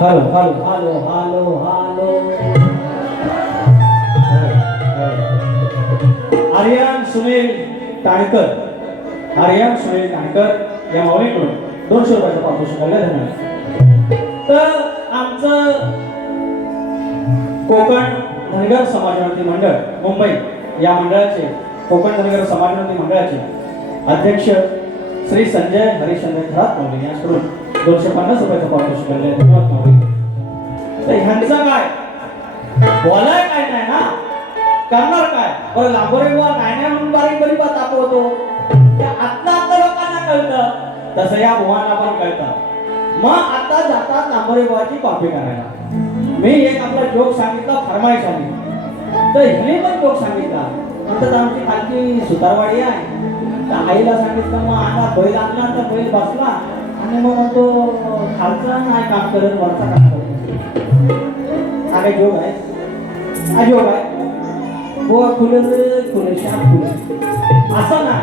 Hello hello. Hello hello hello. Aryan Sunil Tankar Aryan Sunil Tankar या माऊलीकडून दोनशे रुपयाचा पारितोषिक आलं धन्यवाद. तर आमचं कोकण धनगर समाजोन्नती मंडळ मुंबई या मंडळाचे कोकण धनगर समाजोन्नती मंडळाचे अध्यक्ष श्री संजय हरिश्चंद्र खरात यांच्याकडून दोनशे पन्नास रुपयाचं पारितोषिक आहे धन्यवाद माऊली ह्यांचं काय? बोलाय काय नाही ना? करणार काय? बरं लांबोरे बुवा नाही नाही म्हणून बारीक बारीक बा तापवतो त्या आतलं लोकांना कळतं. तसं या बुवांना पण कळतं. मग आता जातात लांबोरे बुवाची कॉपी करायला. मी एक आपला जोक सांगितला फरमाईश आली. तर हिने पण जोक सांगितला. म्हणतात आमची खालची सुतारवाडी आहे. तर आईला सांगितलं मग आता बैल आणला तर बैल बसला. आणि मग तो खालचा नाही काम करत वरचा काम करत. हा काय जोक आहे? हा योग आहे? हो, बुवा फुलं रे फुलं श्याम असं ना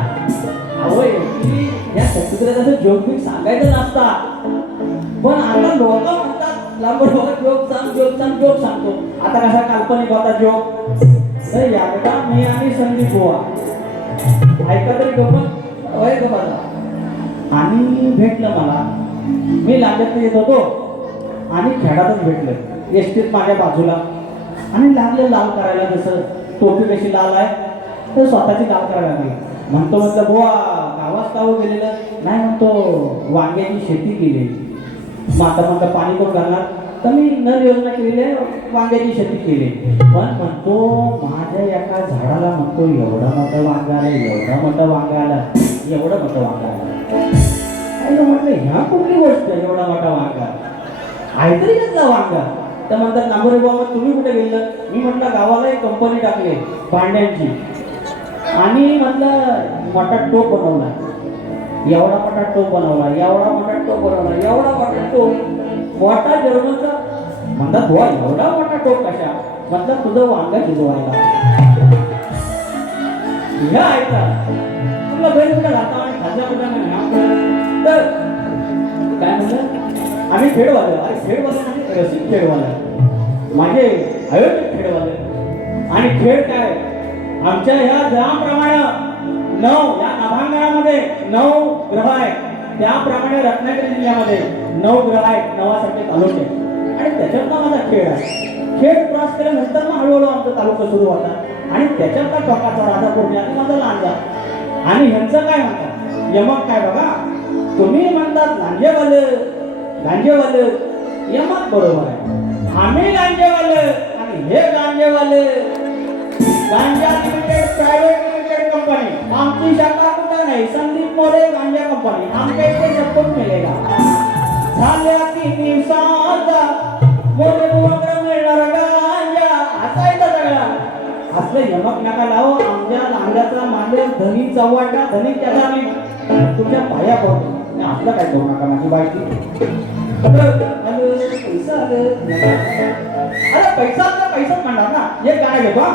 अहो की या सत्याचं जोग मी सांगायचं नसता. पण आता लोक म्हणतात लांबरोबर जोग सांग जोग सांग जोग सांगतो. आता कसा काल्पनिक होता जोग तर एकदा मी आणि संदीप बुवा. ऐका तरी गप्पा. वय का आणि भेटलं मला. मी लागत येत होतो. आणि खेळातच भेटलं. एसटीत माझ्या बाजूला. आणि लागले लाल करायला जसं टोपी कशी लाल आहे तर स्वतःची लाल करायला लागली. म्हणतो म्हटलं बुवा गावात काहू हो गेलेलं? नाही म्हणतो वांग्याची शेती केली माता म्हणता पाणी कोण घालणार तर मी नर योजना केलेली आहे वांग्याची शेती केली पण म्हणतो माझ्या एका झाडाला म्हणतो एवढं मोठं वांगा आलं एवढं मोठं वांगा आलं एवढं मोठं वांगा आलं. अरे म्हटलं ह्या कुठली गोष्ट एवढा मोठा वांगा. आहे तरी घेतला तर म्हणतात नांबरे बाबा तुम्ही कुठे गेलं मी म्हटलं गावाला एक कंपनी टाकली भांड्यांची. आणि म्हटलं मोठा टोप बनवला. एवढा मोठा टोप बनवला एवढा मोठा टोप बनवला एवढा मोठा टोप. मोठा जर्मनचा? म्हणतात बुवा एवढा मोठा टोप कशा? म्हटलं तुझं वांगा शिजवायला. ह्या ऐका तुला बैल कुठे राहता आणि खाल्ल्या कुठे नाही तर काय म्हणलं? आम्ही खेळवाले अरे खेळवाले आणि रसिक खेळवाले माझे अयोग्य खेळवाले आणि खेळ काय? आमच्या ह्या ग्रामप्रमाणे नऊ या अभांगणामध्ये नऊ ग्रह आहेत. त्याप्रमाणे रत्नागिरी जिल्ह्यामध्ये नऊ ग्रह आहेत नवासारखे तालुके. आणि त्याच्यातला माझा खेळ आहे. खेळ क्रॉस केल्यानंतर मग हळूहळू आमचा तालुका सुरू होता. आणि त्याच्यातला टोकाचा राजा पूर्ण आणि माझा लांजा. आणि ह्यांचं काय म्हणतात? यमक काय बघा? तुम्ही म्हणतात लांजेवाले गांजेवाले यमक बरोबर आहे. आम्ही गांजेवाले आणि हे गांजेवाले गांजा लिमिटेड प्रायव्हेट लिमिटेड कंपनी आमची शाखा कुठं नाही? संदीप मोरे गांजा कंपनी आमच्या इथे जपून मिळेगा झाल्या तीन दिवसात असलं यमक नका लावू आमच्या लांड्याचा मांडे धनी चव्हाटा धनी त्याला मी. तुमच्या पाया पडतो आणि असलं काय करू नका माझी बायकी. अरे पैसा आलं अरे पैसा पैसाच म्हणणार ना. एक गाणं घेतो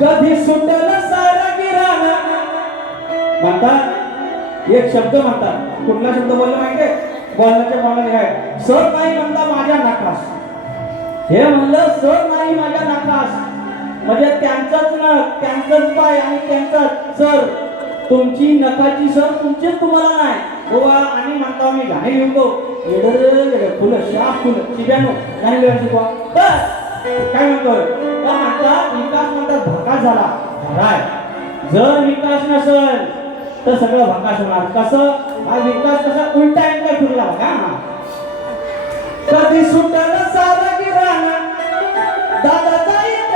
कधी सुटल सारा किराणा म्हणतात एक शब्द म्हणतात. कुठला शब्द बोलला माहितीये? बोलण्याच्या बोलण्याचे काय? सर नाही म्हणता माझ्या नाकास. हे म्हणलं सर नाही माझ्या नाकास. म्हणजे त्यांचंच नख त्यांचंच पाय आणि त्यांचंच सर. तुमची नकाची सर तुमचीच तुम्हाला नाही. गोवा आणि म्हणता मी घाणे घेऊन गो फुलं शाप फुलं चिब्यानो नाही लिहायची शिकवा बस. काय म्हणतोय का आता विकास म्हणतात भाकास झाला. राय जर विकास नसल तर सगळं भाकास होणार. कसं? हा विकास कसा उलटा काय फिरला का तर ती सुटल साधा गिराणा दादाचा येत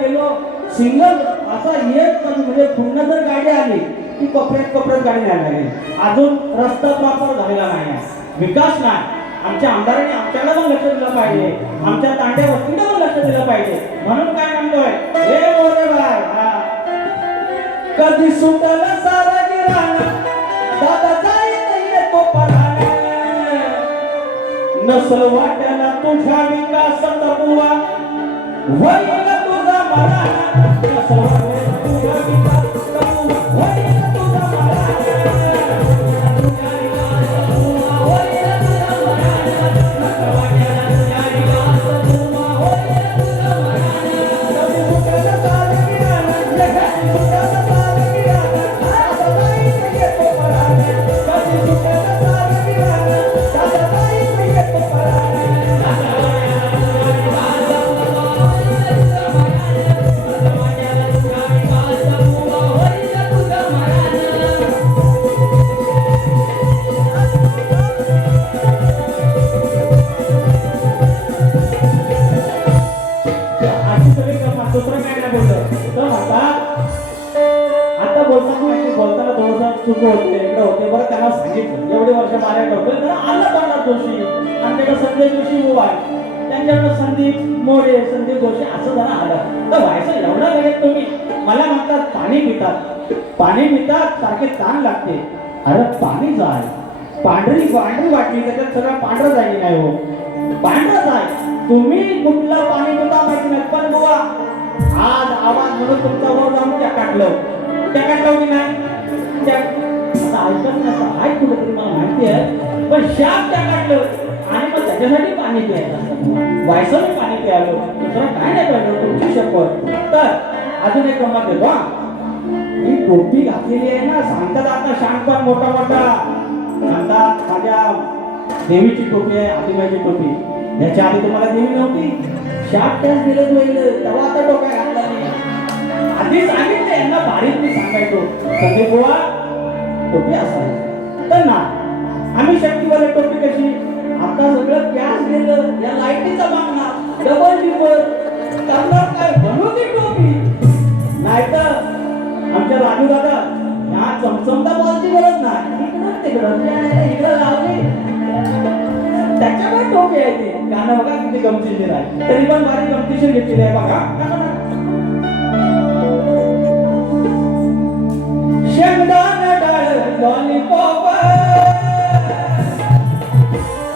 गेलो. सिंगल असा एक पण म्हणजे पुन्हा जर गाडी आली ती कपड्यात कपड्यात गाडी नाही लागली. अजून रस्ता प्रॉपर झालेला नाही विकास नाही. आमच्या आमदारांनी आमच्याकडे पण लक्ष दिलं पाहिजे. आमच्या तांड्या वस्तीला पण लक्ष दिलं पाहिजे. म्हणून काय म्हणतोय? हे मोरे बाय कधी सुटलं सारं नसल वाट्याला तुझ्या विकासात बुवा होईल तुझा मला नसल पांढरीच आहे. पांढरी पांढरी वाटली त्याच्यात सगळं पांढरं जाईल नाही हो. पांढरं जाय तुम्ही कुठलं पाणी पिता माहिती नाही. पण बुवा आज आवाज म्हणून तुमचा वर जाऊन त्या काढलं त्या काढलं की नाही त्या ऐकत नसा आहे कुठेतरी मला माहिती आहे. पण शाप त्या काढलं आणि मग त्याच्यासाठी पाणी प्यायचं. वायसर व्हायचं पाणी प्यायलो दुसरं काय नाही पाहिजे तुमची शपथ. तर अजून एक गमत देतो हा. ही टोपी घातलेली आहे ना. सांगतात आता शांतपण मोठा मोठा. सांगतात माझ्या देवीची टोपी आहे आदिमाची टोपी. याच्या आधी तुम्हाला देवी नव्हती. शाप टॅक्स दिलं पहिलं तेव्हा आता टोका घातला नाही. आधी सांगितलं यांना बारीक मी सांगायचो. संदीप बुवा टोपी असावी. तर ना आम्ही शक्तीवाले टोपी कशी? आता सगळं गॅस गेलं या लाईटीचा मागणार डबल डिपर त्याच्यामुळे टोक यायचे. गाणं बघा किती गमतीशीर आहे. तरी पण बारीक गमतीशीर घेतलेली आहे बघा. शेंगदाण डाळ लॉलीपॉप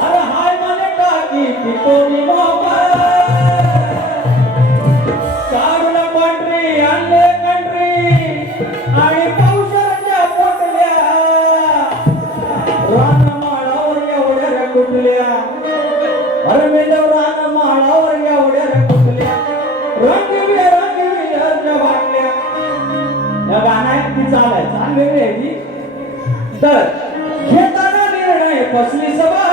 अरे हाय म्हणे टाकी पिटोनी मॉप या गाण्यात ती चाल आहे चाल वेगळी आहे ती तर घेताना निर्णय फसली सभा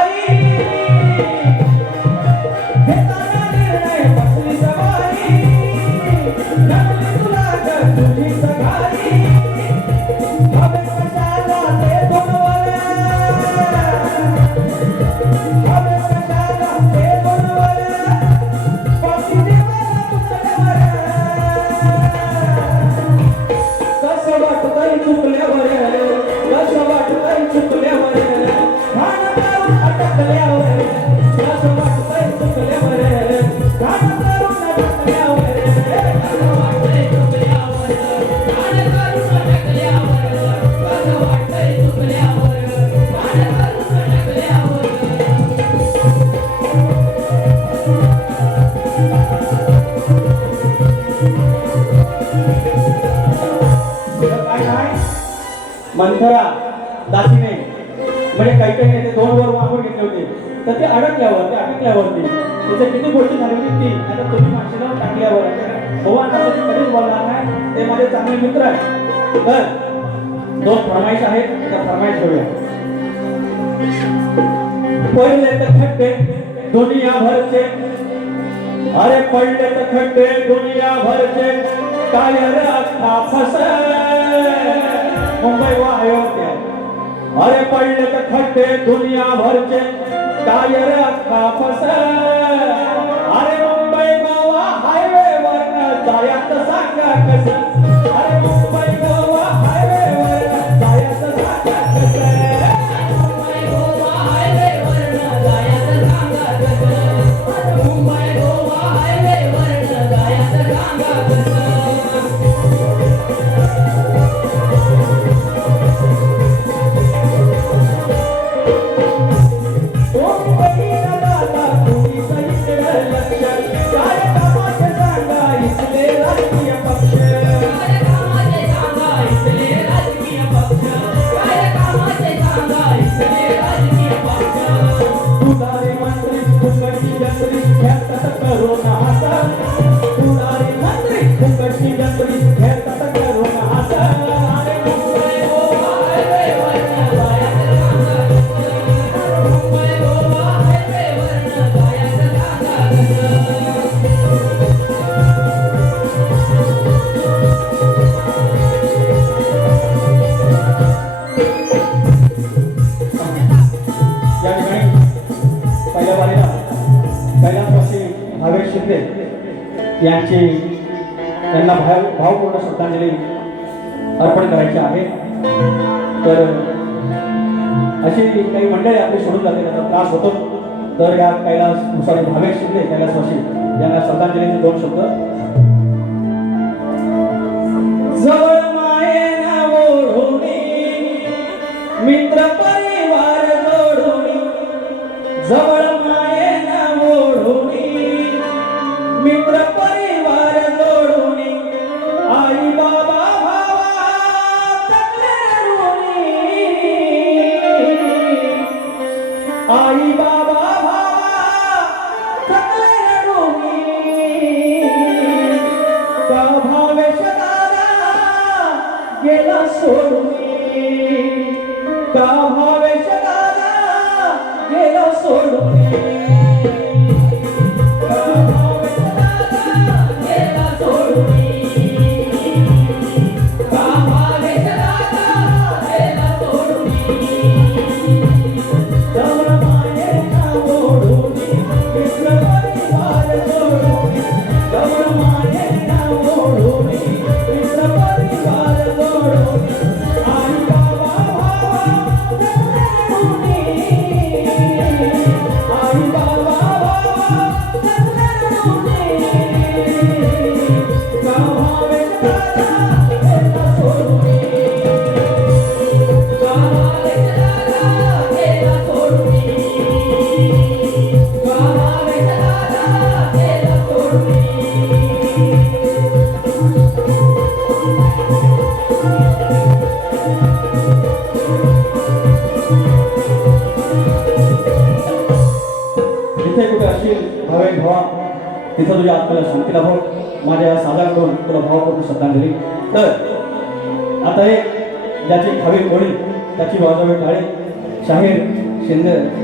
अडकल्यावर ते अटकल्यावरती त्याच्या किती गोष्टी झाली होती ती आता तुम्ही माणशीला टाकल्यावर. हो, भगवान कधीच बोलणार नाही. ते माझे चांगले मित्र आहेत. तर दोन फरमाईश आहेत. त्या फरमाईश घेऊया. पहिले तर खड्डे दुनिया भरचे अरे पडले तर खड्डे दुनिया भरचे काय रखा फस मुंबई व अयोध्या अरे पडले तर खड्डे दुनिया भरचे डायरेक्ट कापस. अरे गोवा हायवे वर जायचं सांगा कसं? अरे मुंबई गोवा अशी काही मंडळी आपली सोडून जाते त्याचा त्रास होतो. तर या कैलास सॉरी भावेश शिंदे कैलासवाशी यांना श्रद्धांजलीचे दोन शब्द. सोडून.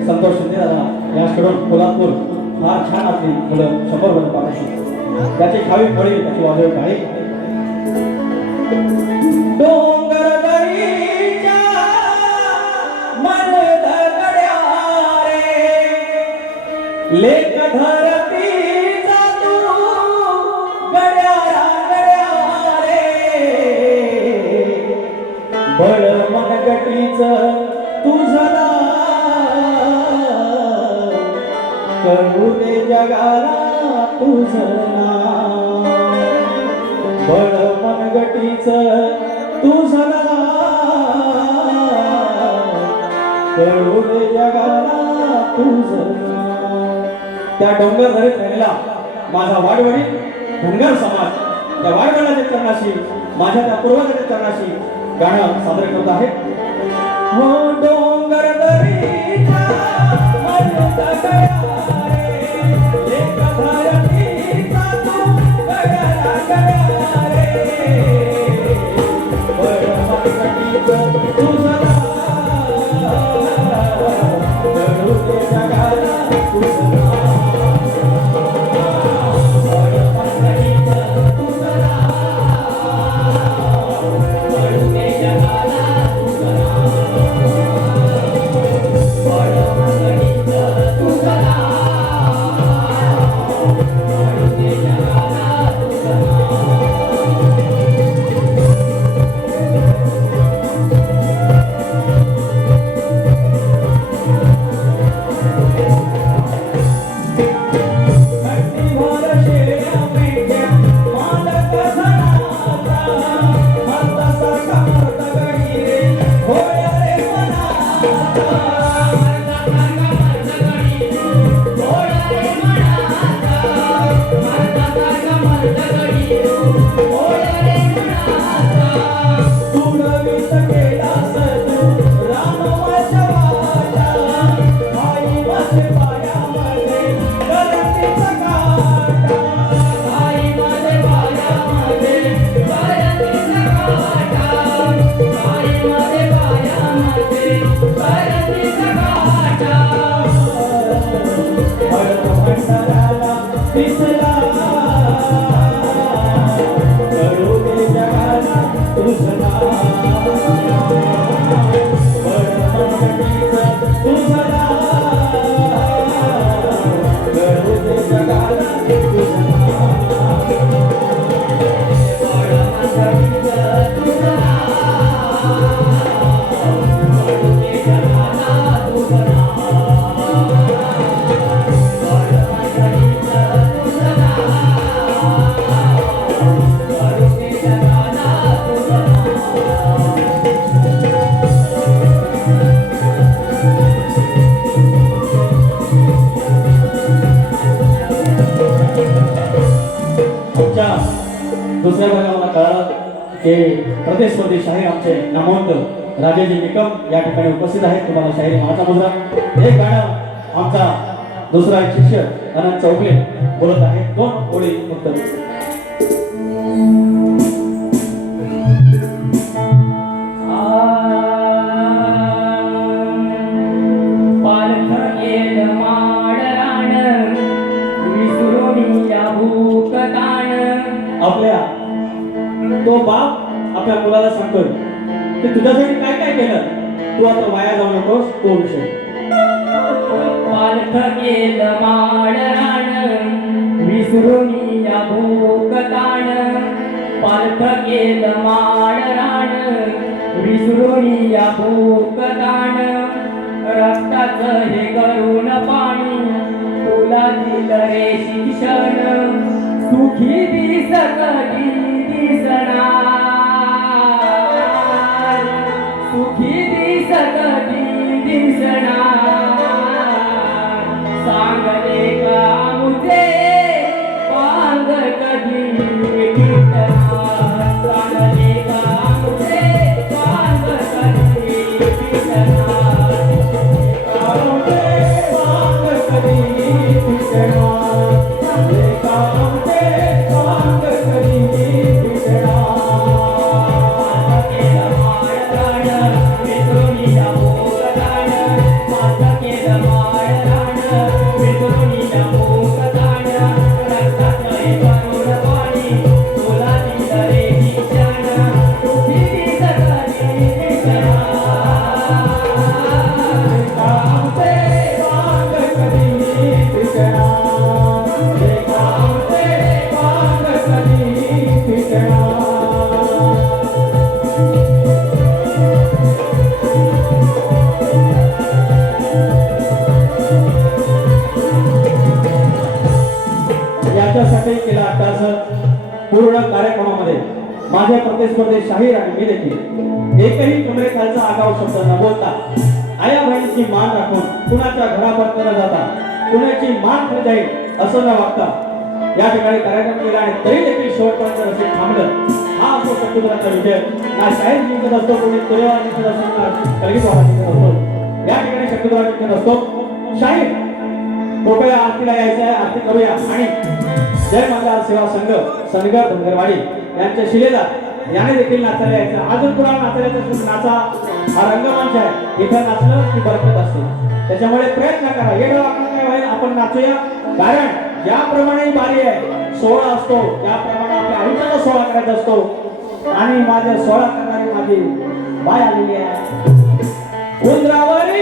संतोष शिंदेदादा यांच्याकडून कोल्हापूर फार छान आपली मुलं शंभर मुलं पाहिजे त्याचे खावी फळी त्याची वाजवी काळे डोंगर दरीच्या मन लेख कळू दे जगाला तुझं बळ मनगटीच तुझं कळू जगाला तुझं त्या डोंगर धरीत राहिलेला माझा वाडवडील डोंगर समाज त्या वाडवडाच्या चरणाशी माझ्या त्या पूर्वजाच्या चरणाशी गाणं सादर करत आहे. हो Brasil! दुसऱ्या भागाला मला कळालं की प्रतिस्पर्धी शाहीर आमचे नामवंत राजेजी निकम या ठिकाणी उपस्थित आहेत. तुम्हाला शाहीर माझा मुद्रा हे गाणं आमचा दुसरा शिष्य अनंत चौगले बोलत आहे दोन ओळी फक्त. बाप आपल्या मुलाला सांगतोय की तुझ्यासाठी काय काय केलं? तू आता वाया जाऊ नकोस तो विषय? पालख गेल माडराण विसरून या भूक ताण पालख गेल माडराण विसरून या भूक ताण रक्ताचं हे करून पाणी तुला दिलं रे शिक्षण. सुखी दिसत दिसणार. सांगले का देखील खालचा आगाव शब्द न बोलता आया बहिणीची मान राखून कुणाच्या घरापर्यंत न जाता कुणाची मान खाली जाईल असं न वागता. या ठिकाणी कार्यक्रम केला आणि तरी देखील शेवटपर्यंत रसिक थांबलं. हा असो शत्रुघ्नाचा विजय. ना शाहीर जिंकत असतो कोणी तुरेवा जिंकत असतो ना कलगीतवाडा जिंकत असतो. या ठिकाणी शत्रुघ्ना जिंकत असतो शाहीर कृपया आरतीला यायचं आहे आरती करूया. आणि जय मंगल सेवा संघ सनगर धनगरवाडी यांच्या शिलेदार याने देखील नाचायला यायचं अजून कुणाला नाचायला यायचं असेल, नाचा हा रंगमंच आहे इथं नाचलं की बरकत असते त्याच्यामुळे प्रयत्न करा. येणं आपण काय होईल? आपण नाचूया. कारण ज्याप्रमाणे बारी आहे सोहळा असतो त्याप्रमाणे आपल्या आयुष्याचा सोहळा करायचा असतो. आणि माझ्या सोहळा करणारी माझी बाय आलेली आहे. उंदरावरी